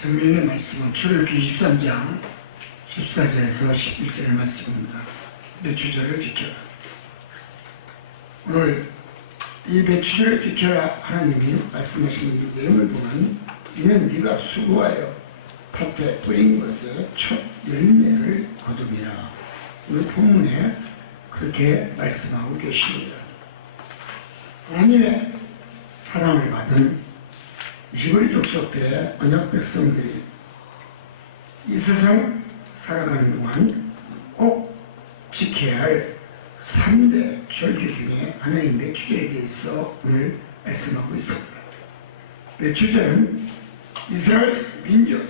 성경의 말씀은 출애굽기 23장 14절에서 11절의 말씀입니다. 매추절을 지켜라. 오늘 이 매추절을 지켜라 하나님이 말씀하신 이 내용을 보면 이는 네가 수고하여 밭에 뿌린 것의 첫 열매를 거두리라. 오늘 본문에 그렇게 말씀하고 계십니다. 하나님의 사랑을 받은 히브리 족속들의 언약 백성들이 이 세상 살아가는 동안 꼭 지켜야 할 3대 절기 중에 하나의 매추절에 대해서 오늘 말씀하고 있습니다. 매추절은 이스라엘 민족,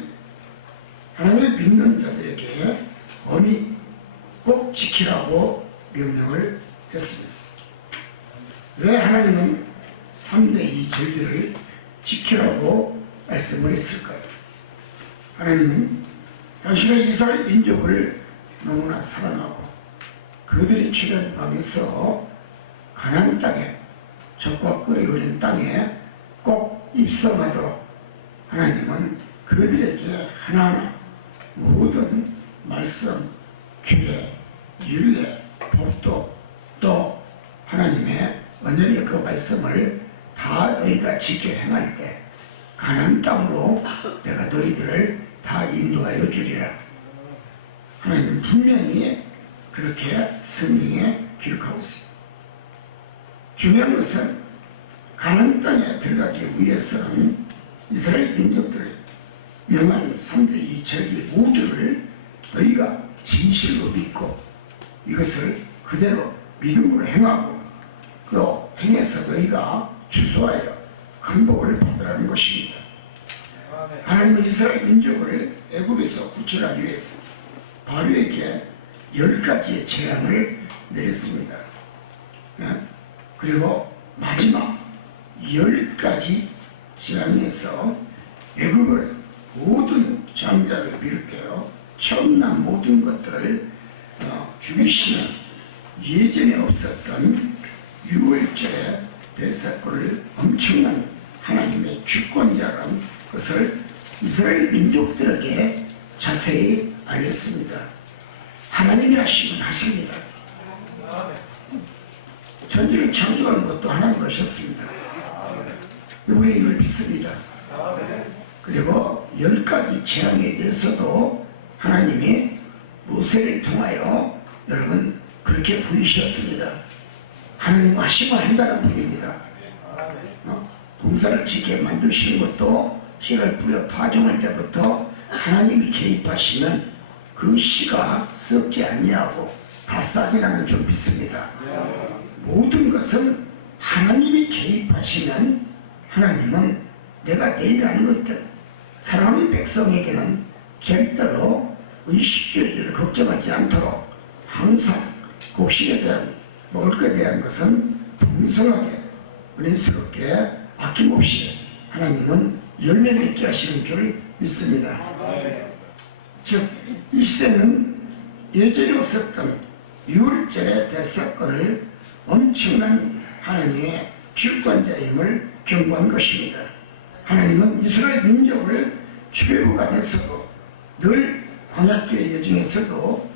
하나님을 믿는 자들에게 엄히 꼭 지키라고 명령을 했습니다. 왜 하나님은 3대 이 절기를 지키라고 말씀을 했을까요? 하나님은 당신의 이스라엘 민족을 너무나 사랑하고 그들이 방에서 가나안 땅에 적과 끓이 흐린 땅에 꼭 입성하도록 하나님은 그들에게 하나하나 모든 말씀, 규례, 율례, 법도 또 하나님의 언약의 그 말씀을 다 너희가 지켜 행할 때 가나안 땅으로 내가 너희들을 다 인도하여 주리라. 하나님 분명히 그렇게 성경에 기록하고 있습니다. 중요한 것은 가나안 땅에 들어가기 위해서는 이스라엘 민족들의 명한 3대 이 절기 모두를 너희가 진실로 믿고 이것을 그대로 믿음으로 행하고 또 행해서 너희가 주소하여 큰 복을 받으라는 것입니다. 하나님은 이스라엘 민족을 애굽에서 구출하기 위해서 바로에게 열 가지의 재앙을 내렸습니다. 예? 그리고 마지막 열 가지 재앙에서 애굽을 모든 장자를 비롯해요 처음 난 모든 것들을 어, 죽이시는 예전에 없었던 유월절의 대사건을 엄청난 하나님의 주권자라는 것을 이스라엘 민족들에게 자세히 알렸습니다. 하나님이 하시면 하십니다. 천지를 창조하는 것도 하나님 하셨습니다. 우리 이걸 믿습니다. 그리고 열 가지 재앙에 대해서도 하나님이 모세를 통하여 여러분 그렇게 보이셨습니다. 하나님 하시면 한다는 분입니다. 어? 동사를 지게 만드시는 것도 씨를 뿌려 파종할 때부터 하나님이 개입하시면 그 씨가 썩지 아니하고 다 싹이라는 줄 믿습니다. 모든 것은 하나님이 개입하시면 하나님은 내가 내일 하는 것들 사랑하는 백성에게는 절대로 의식주의를 걱정하지 않도록 항상 곡식에 대한 먹을 것에 대한 것은 풍성하게 은혜스럽게 아낌없이 하나님은 열매 맺게 하시는 줄 믿습니다. 즉, 이 시대는 예전에 없었던 유월절의 대사건을 엄청난 하나님의 주권자임을 경고한 것입니다. 하나님은 이스라엘 민족을 출애굽안에서도 늘 광야길의 여정에서도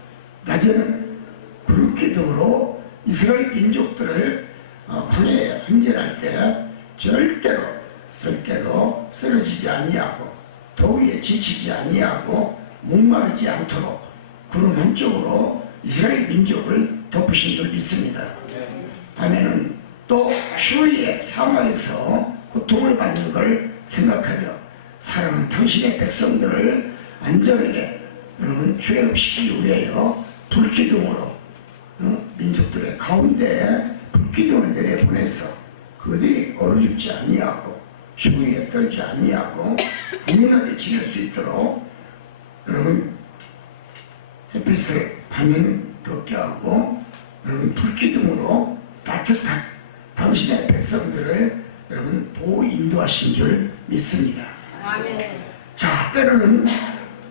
낮에는 구름 기둥으로 이스라엘 민족들을 어, 광야에 행진할 때 절대로 절대로 쓰러지지 아니하고 더위에 지치지 아니하고 목마르지 않도록 구름 한쪽으로 이스라엘 민족을 덮으신 줄 믿습니다. 밤에는 또 추위에 사막에서 고통을 받는 걸 생각하며 사랑하는 당신의 백성들을 안전하게 여러분 출애굽시키기 위하여 불기둥으로 어? 민족들의 가운데 불기둥을 내려보내서 그들이 얼어 죽지 아니하고 추위에 떨지 아니하고 안전하게 지낼 수 있도록 여러분 햇빛을 밤에는 덥게 하고 여러분 불기둥으로 따뜻한 당신의 백성들을 여러분 보호 인도하신 줄 믿습니다. 아멘. 자, 때로는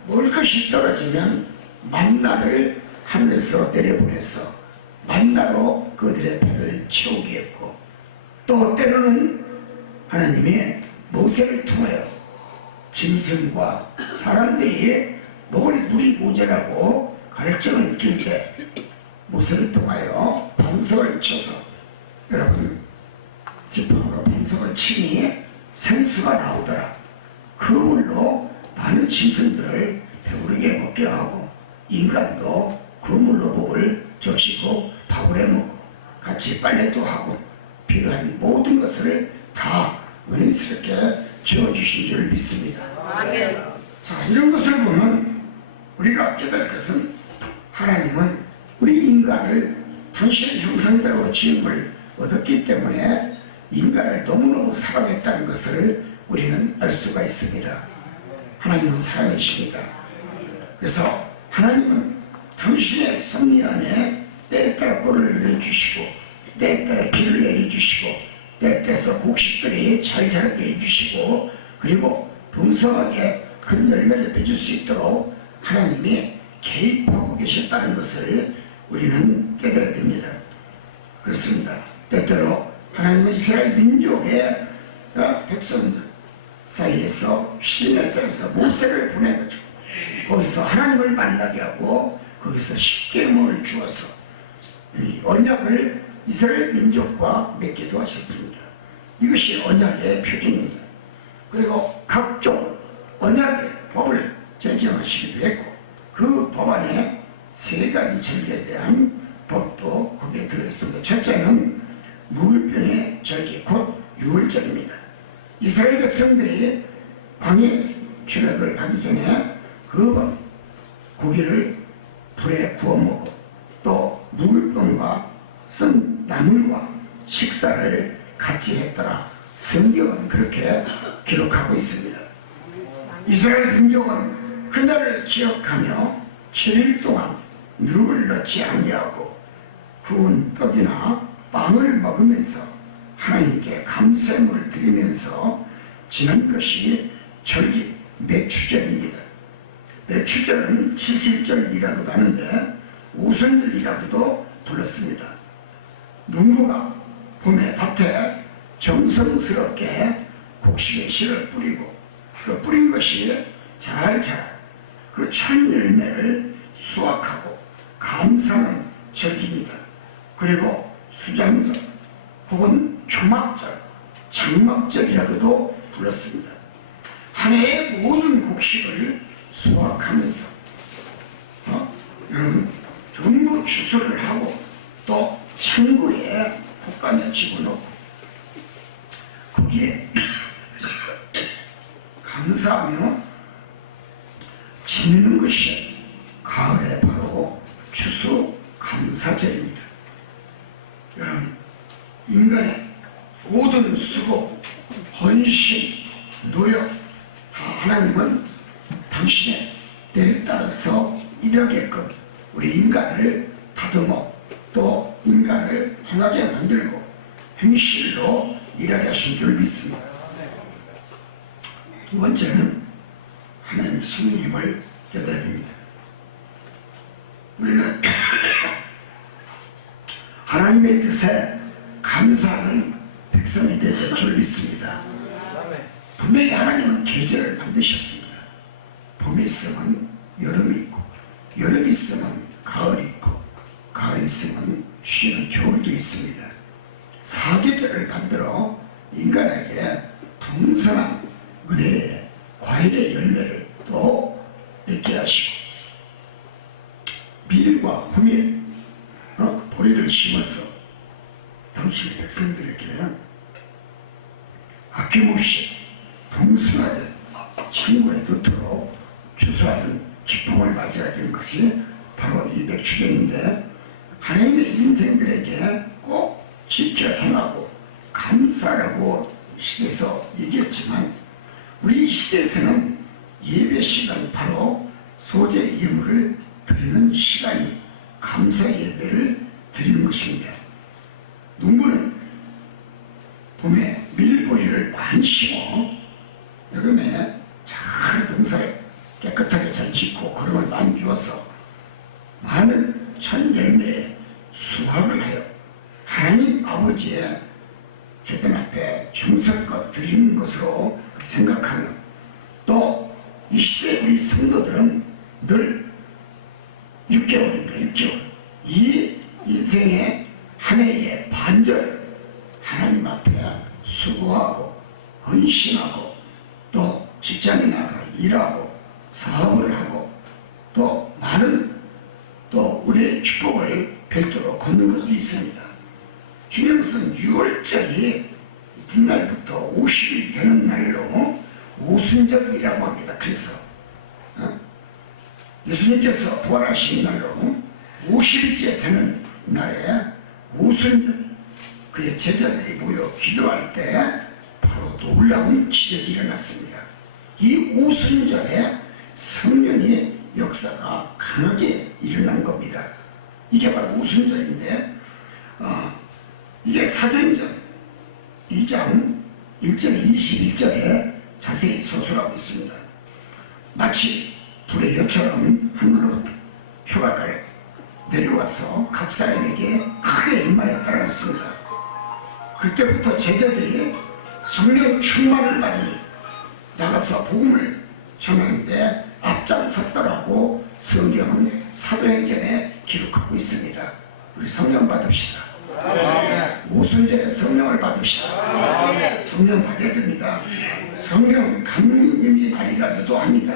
먹을 것이 떨어지면 만나를 하늘에서 내려보내서 만나로 그들의 배를 채우게 했고 또 때로는 하나님의 모세를 통하여 짐승과 사람들이 먹을 물이 모자라고 갈증을 느낄 때 무엇을 통하여 반석을 쳐서 여러분 지팡으로 반석을 치니 생수가 나오더라. 그 물로 많은 짐승들을 배부르게 먹게 하고 인간도 그 물로 목을 적시고 밥을 해 먹고 같이 빨래도 하고 필요한 모든 것을 다 은혜스럽게 지어주신 줄 믿습니다. 자 이런 것을 보면 우리가 깨달을 것은 하나님은 우리 인간을 당신의 형상대로 지음을 얻었기 때문에 인간을 너무너무 사랑했다는 것을 우리는 알 수가 있습니다. 하나님은 사랑이십니다. 그래서 하나님은 당신의 섭리 안에 때에 따라 꿀을 내주시고 때에 따라 비를 내려주시고 따라서 곡식들이 잘 자라게 해주시고 그리고 풍성하게 큰 열매를 맺을 수 있도록 하나님이 개입하고 계셨다는 것을 우리는 깨달아야 됩니다. 그렇습니다. 때때로 하나님은 이스라엘 민족의 어, 백성들 사이에서 시내산에서 모세를 보내거죠. 거기서 하나님을 만나게 하고 거기서 십계명을 주어서 이 언약을 이스라엘 민족과 맺기도 하셨습니다. 이것이 언약의 표준입니다. 그리고 각종 언약의 법을 제정하시기도 했고 그 법안에 세 가지 절기에 대한 법도 거기에 들어있습니다. 첫째는 무교병의 절기 곧 6월절입니다. 이스라엘 백성들이 광해 출애굽을 하기 전에 그 고기를 불에 구워 먹고 또 무교병과 쓴 나물과 식사를 같이 했더라. 성경은 그렇게 기록하고 있습니다. 이스라엘 민족은 그날을 기억하며 7일 동안 누룩을 넣지 아니하고 구운 떡이나 빵을 먹으면서 하나님께 감사물을 드리면서 지난 것이 절기 매추절입니다. 매추절은 칠칠절이라고도 하는데 우선절이라고도 불렀습니다. 농부가 봄에 밭에 정성스럽게 곡식의 씨를 뿌리고 그 뿌린 것이 잘 자라 그천 열매를 수확하고 감사하는 절기입니다. 그리고 수장절 혹은 초막절, 장막절이라고도 불렀습니다. 한 해의 모든 곡식을 수확하면서 어? 여러분 전부 추수를 하고 또 창고에 볶아내 집어넣고 거기에 감사하며 지내는 것이 가을에 바로 추수 감사절입니다. 여러분 인간의 모든 수고, 헌신, 노력 다 하나님은 당신의 때에 따라서 이르게끔 우리 인간을 다듬어 행하게 만들고 행실로 일하게 하신 줄 믿습니다. 두 번째는 하나님의 성령님을 깨달아야 됩니다. 우리는 하나님의 뜻에 감사하는 백성이 될줄 믿습니다. 분명히 하나님은 계절을 만드셨습니다. 봄이 있으면 여름이 있고, 여름이 있으면 가을이 있고, 가을이 있으면 쉬는 겨울도 있습니다. 사계절을 만들어 인간에게 풍성한 은혜의 과일의 열매를 또 맺게 하시고, 밀과 후밀, 어? 보리를 심어서 당신의 백성들에게 아낌없이 풍성하게 창고에 넣도록 주소하는 기쁨을 맞이하게 된 것이 바로 이 맥주전인데 하나님의 인생들에게 꼭 지켜 행하고 감사라고 시대에서 얘기했지만 우리 시대에서는 예배 시간이 바로 소재 예물을 드리는 시간이 감사 예배를 드리는 것입니다. 농부는 봄에 밀보리를 많이 심어 여름에 잘 농사를 깨끗하게 잘 짓고 거름을 많이 주어서 많은 천 열매의 수확을 하여 하나님 아버지의 제단 앞에 정성껏 드리는 것으로 생각하며 또 시대 우리 성도들은 늘 6개월입니다. 6개월. 이 인생의 한 해의 반절 하나님 앞에 수고하고 헌신하고 또 직장에 나가 일하고 사업을 하고 또 많은 또 우리의 축복을 별도로 걷는 것도 있습니다. 중요한 것은 6월절이 이튿날부터 50일 되는 날로 오순절이라고 합니다. 그래서 어? 예수님께서 부활하신 날로 50일째 되는 날에 오순절 그의 제자들이 모여 기도할 때 바로 놀라운 기적이 일어났습니다. 이 오순절에 성령의 역사가 강하게 일어난 겁니다. 이게 바로 오순절인데 어, 이게 사도행전 2장 1절 21절에 자세히 서술하고 있습니다. 마치 불의 혀처럼 하늘로부터 혀가까이 내려와서 각 사람에게 크게 임하였다고 했습니다. 그때부터 제자들이 성령 충만을 받으니 나가서 복음을 전하는데 앞장섰더라고 성경은 사도행전에 기록하고 있습니다. 우리 성령 받읍시다. 오순절에 성령을 받읍시다. 성령 받아야 됩니다. 성령 감님이 아니라도 합니다.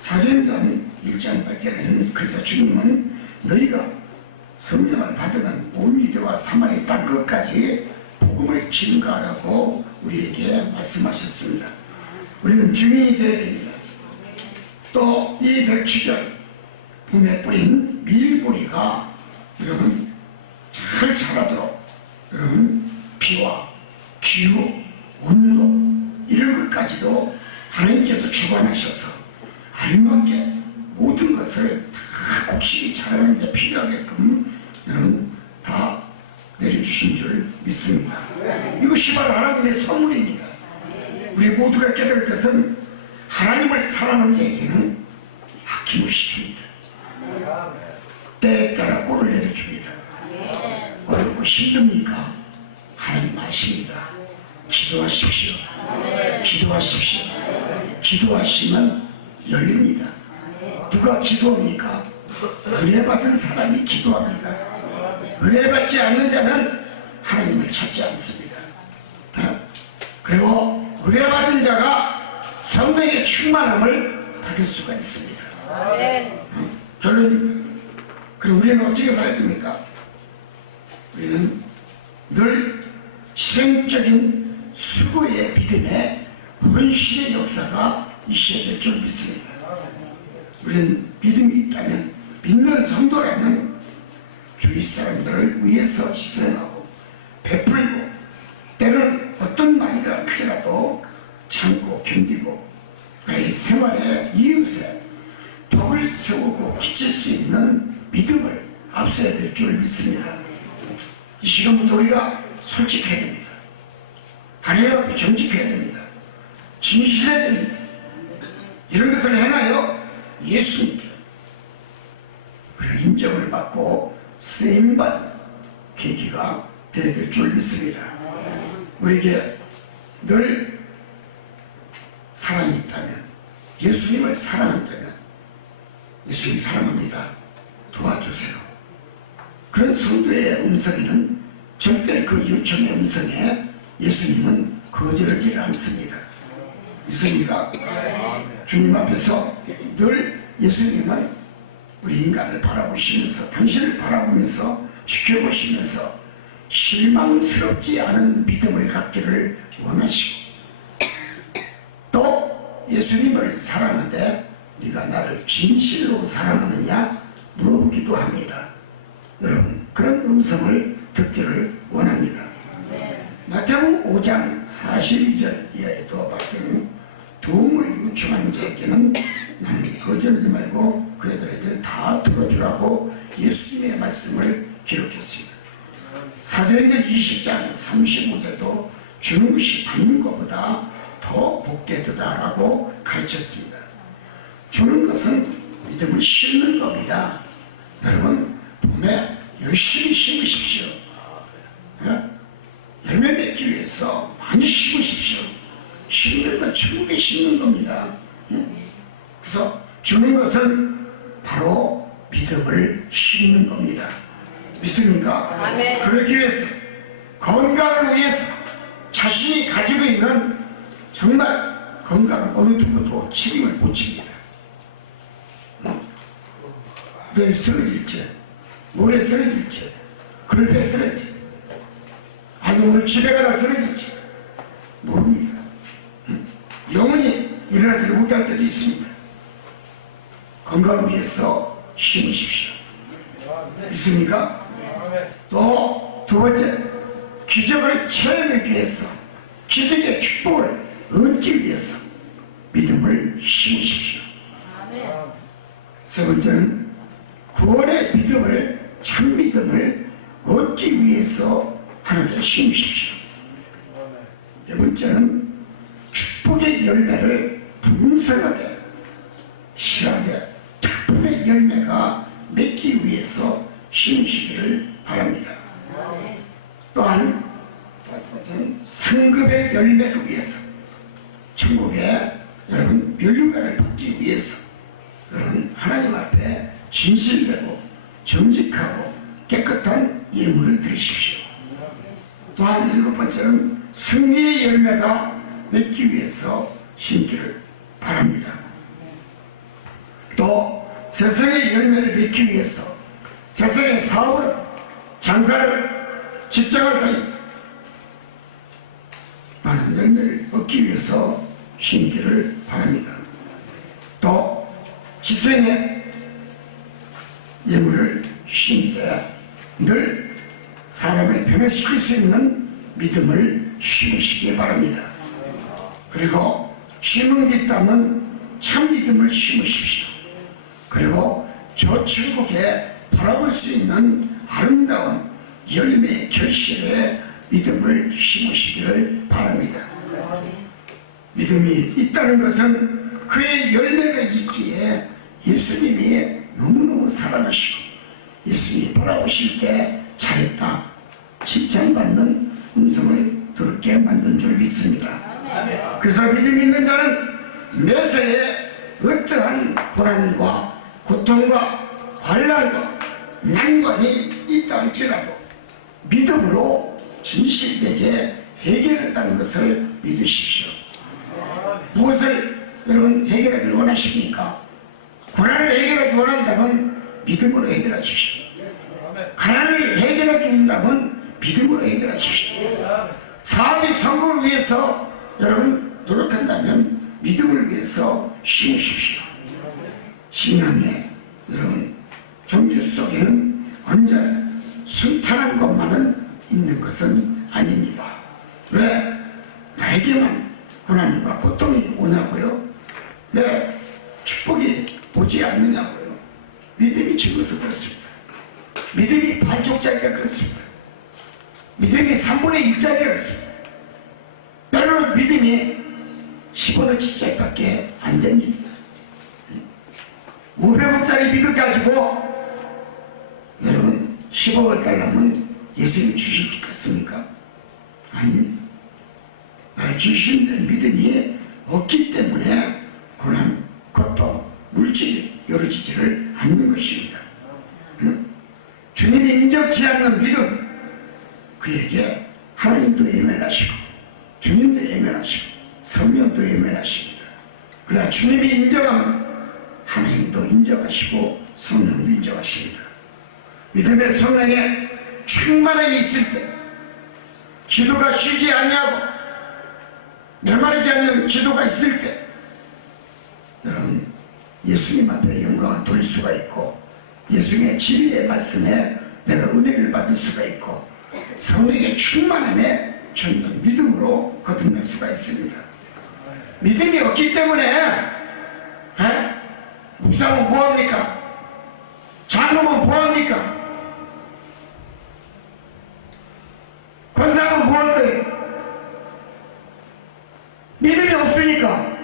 사도행전 1장 8절에는 그래서 주님은 너희가 성령을 받으면 온 유대와 사마리 땅 끝까지 복음을 증가하라고 우리에게 말씀하셨습니다. 우리는 증인이 되어야 됩니다. 또 이 백취절 봄에 뿌린 밀뿌리가 여러분 잘 자라도록 여러분 비와 기후, 온도 이런 것까지도 하나님께서 주관하셔서 알맞게 모든 것을 다 곡식이 자라는 데 필요하게끔 여러분 다 내려주신 줄 믿습니다. 이것이 바로 하나님의 선물입니다. 우리 모두가 깨달을 것은 하나님을 사랑하는 자에게는 아낌없이 줍니다. 때에 따라 꼴을 내려줍니다. 어렵고 힘듭니까? 하나님 아십니다. 기도하십시오. 기도하십시오. 기도하시면 열립니다. 누가 기도합니까? 은혜 받은 사람이 기도합니다. 은혜 받지 않는 자는 하나님을 찾지 않습니다. 어? 그리고 은혜 받은 자가 성령의 충만함을 받을 수가 있습니다. 어? 결론입니다. 그럼 우리는 어떻게 살아야 됩니까? 우리는 늘 실행적인 수고의 믿음에 헌신의 역사가 있어야 될 줄 믿습니다. 우리는 믿음이 있다면 믿는 성도라면 주위 사람들을 위해서 희생하고 베풀고 때로는 어떤 말이라 할지라도 참고 견디고 나의 생활에 이웃에 세우고 기칠 수 있는 믿음을 앞서야 될 줄 믿습니다. 이 시간부터 우리가 솔직해야 됩니다. 하나님 앞에 정직해야 됩니다. 진실해야 됩니다. 이런 것을 행하여 예수님께 우리가 인정을 받고 쓰임받는 계기가 되어야 될 줄 믿습니다. 우리에게 늘 사랑이 있다면 예수님을 사랑한다면 예수님 사랑합니다. 도와주세요. 그런 성도의 음성에는 절대 그 요청의 음성에 예수님은 거절하지 않습니다. 믿습니까? 주님 앞에서 늘 예수님은 우리 인간을 바라보시면서 당신을 바라보면서 지켜보시면서 실망스럽지 않은 믿음을 갖기를 원하시고 또 예수님을 사랑하는데 네가 나를 진실로 사랑하느냐 물어보기도 합니다. 여러분 그런 음성을 듣기를 원합니다. 마태복음 5장 42절 이하에도 봤더니 도움을 요청하는 자에게는 나는 거절하지 말고 그들에게 다 들어주라고 예수님의 말씀을 기록했습니다. 사도행전 20장 35절도 주는 것이 받는 것보다 더 복되다라고 가르쳤습니다. 주는 것은 믿음을 심는 겁니다. 여러분 봄에 열심히 심으십시오. 예? 열매 맺기 위해서 많이 심으십시오. 심는 건 천국에 심는 겁니다. 응? 그래서 주는 것은 바로 믿음을 심는 겁니다. 믿습니까? 아멘. 그러기 위해서 건강을 위해서 자신이 가지고 있는 정말 건강은 어느 누구도 책임을 못 집니다. 내일 쓰러질지, 모레 쓰러질지, 글배 쓰러질지, 아니 오늘 집에 가다 쓰러질지 모릅니다. 음. 영원히 일어나지 못할 때도 있습니다. 건강을 위해서 심으십시오. 믿습니까? 또 두 번째, 기적을 체험하기 위해서, 기적의 축복을 얻기 위해서 믿음을 심으십시오. 세 번째는 구원의 믿음을 참 믿음을 얻기 위해서 하늘에 심으십시오. 네 번째는 축복의 열매를 풍성하게 실하게 특별의 열매가 맺기 위해서 심으시기를 바랍니다. 또한 상급의 열매를 위해서 천국에 여러분 면류관을 받기 위해서 진실되고 정직하고 깨끗한 예물을 드리십시오. 또한 일곱 번째는 승리의 열매가 맺기 위해서 심기를 바랍니다. 또 세상의 열매를 맺기 위해서 세상의 사업을 장사를 직장을 다니 많은 열매를 얻기 위해서 심기를 바랍니다. 또 희생의 예물을 심되 늘 사람을 변화시킬 수 있는 믿음을 심으시기 바랍니다. 그리고 심은 게 있다면 참 믿음을 심으십시오. 그리고 저 천국에 바라볼 수 있는 아름다운 열매의 결실에 믿음을 심으시기를 바랍니다. 믿음이 있다는 것은 그의 열매가 있기에 예수님이 너무너무 사랑하시고 예수님이 바라보실 때 잘했다 칭찬받는 음성을 들게 만든 줄 믿습니다. 그래서 믿음 있는 자는 매세에 어떠한 고난과 고통과 환란과 난관이 있다 할지라도 믿음으로 진실되게 해결했다는 것을 믿으십시오. 무엇을 여러분 해결하기를 원하십니까? 고난을 해결하기 원한다면 믿음으로 해결하십시오. 가난을 해결하기 원한다면 믿음으로 해결하십시오. 사업의 성공을 위해서 여러분 노력한다면 믿음을 위해서 심으십시오. 신앙에 여러분 경주 속에는 언제 순탄한 것만은 있는 것은 아닙니다. 왜 나에게만 고난과 고통이 오냐고요? 왜 축복이 오지 않느냐고요? 믿음이 죽어서 그렇습니다. 믿음이 반쪽짜리가 그렇습니다. 믿음이 3분의 1짜리가 그렇습니다. 때로는 믿음이 10원어치짜리밖에 안 됩니다. 500원짜리 믿음 가지고 여러분 10억을 달라면 예수님 주시겠습니까? 아닙니다. 주신 믿음이 없기 때문에 이루어지지를 않는 것입니다. 응? 주님이 인정치 않는 믿음 그에게 하나님도 예면하시고 주님도 예면하시고 성령도 예면하십니다. 그러나 주님이 인정하면 하나님도 인정하시고 성령도 인정하십니다. 믿음의 성령에 충만함이 있을 때 기도가 쉬지 아니하고 메마르지 않는 기도가 있을 때 예수님 앞에 영광을 돌릴 수가 있고 예수님의 진리의 말씀에 내가 은혜를 받을 수가 있고 성령의 충만함에 저는 믿음으로 거듭날 수가 있습니다. 믿음이 없기 때문에 에? 목사는 뭐합니까? 장로는 뭐합니까? 권사는 뭐할 거예요? 믿음이 없으니까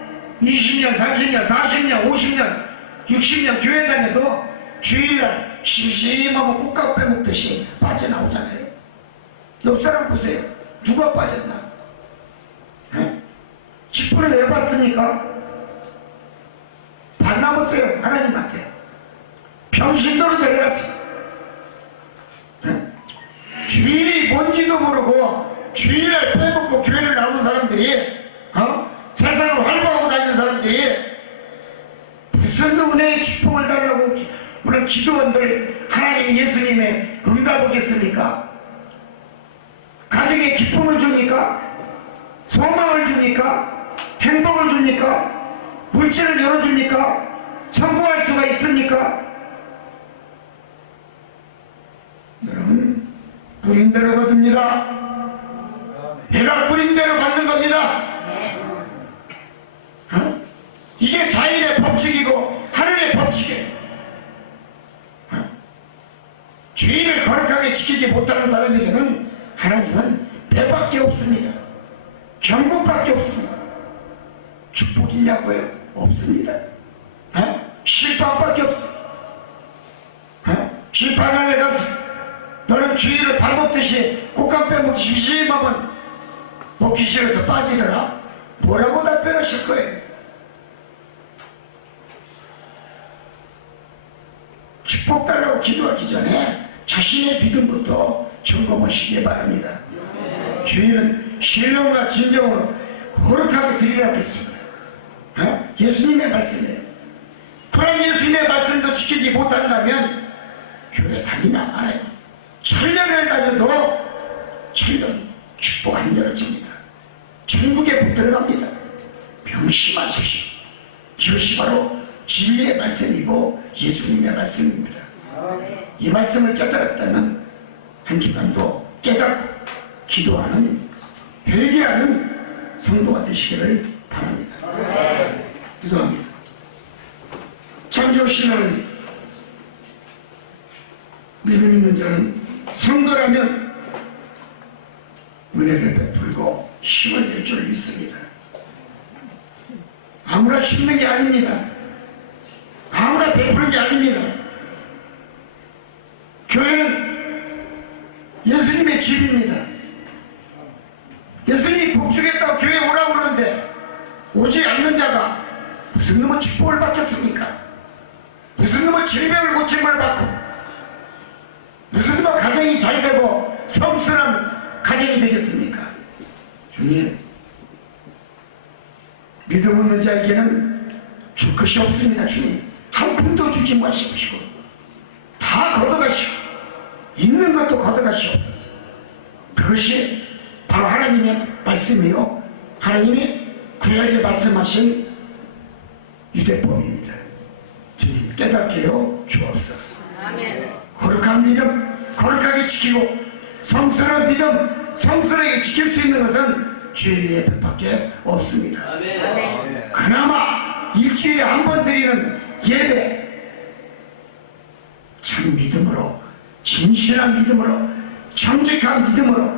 20년, 30년, 40년, 50년, 60년 교회 다녀도 주일날 심심하면 국밥 빼먹듯이 빠져나오잖아요. 옆 사람 보세요. 누가 빠졌나? 에? 직분을 왜 받습니까? 다 남았어요 하나님한테 병신도로 데려갔어 응? 주일이 뭔지도 모르고 주일날 빼먹고 교회를 나온 사람들이 어? 세상을 활보하고 다니는 사람들이 무슨 은혜의 축복을 달라고 기- 우리 기도원들 하나님 예수님의 응답하겠습니까? 가정에 기쁨을 주니까 소망을 주니까 행복을 주니까 물질을 열어줍니까? 성공할 수가 있습니까? 여러분 뿌린 대로 거둡니다. 내가 뿌린 대로 받는 겁니다. 어? 이게 자연의 법칙이고 법칙이에요. 어? 주의를 거룩하게 지키지 못하는 사람에게는 하나님은 배밖에 없습니다. 경고밖에 없습니다. 축복이 있냐고요? 없습니다. 어? 실밥밖에 없어. 어? 실밥 안에 가서 너는 주의를 밥 먹듯이 꽃감 빼먹듯이 심하면 먹기 싫어서 빠지더라. 뭐라고 답변하실 거예요? 축복 달라고 기도하기 전에 자신의 믿음부터 점검하시기 바랍니다. 주인은 신령과 진정으로 거룩하게 드리라고 했습니다. 어? 예수님의 말씀이에요. 그런 예수님의 말씀도 지키지 못한다면 교회 다니면 알아요. 천년을 다녀도 천년 축복 안 열어집니다. 천국에 못 들어갑니다. 명심하십시오. 이것이 바로 진리의 말씀이고 예수님의 말씀입니다. 이 말씀을 깨달았다면 한 주간도 깨닫고 기도하는 회개하는 성도가 되시기를 바랍니다. 기도합니다. 창조신은 믿음 있는 자는 성도라면 은혜를 베풀고 힘을 낼 줄 믿습니다. 아무나 심는 게 아닙니다. 아무나 베푸는 게 아닙니다. 교회는 예수님의 집입니다. 예수님이 복주겠다고 교회 오라고 그러는데 오지 않는 자가 무슨 놈의 축복을 받겠습니까? 무슨 놈의 질병을 고침을 받고 무슨 놈의 가정이 잘 되고 성스러운 가정이 되겠습니까? 주님 믿음 없는 자에게는 줄 것이 없습니다 주님 한 푼도 주지 마십시오. 다 걷어가시고 있는 것도 걷어가시옵소서 그것이 바로 하나님의 말씀이요. 하나님이 구약에 말씀하신 유대법입니다. 주님 깨닫게 요. 주옵소서. 거룩한 믿음 거룩하게 지키고 성스러운 믿음 성스럽게 지킬 수 있는 것은 주의 예배밖에 없습니다. 그나마 일주일에 한 번 드리는 예배. 참 믿음으로 진실한 믿음으로 정직한 믿음으로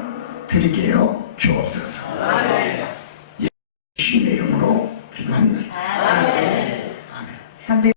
드리게요. 주옵소서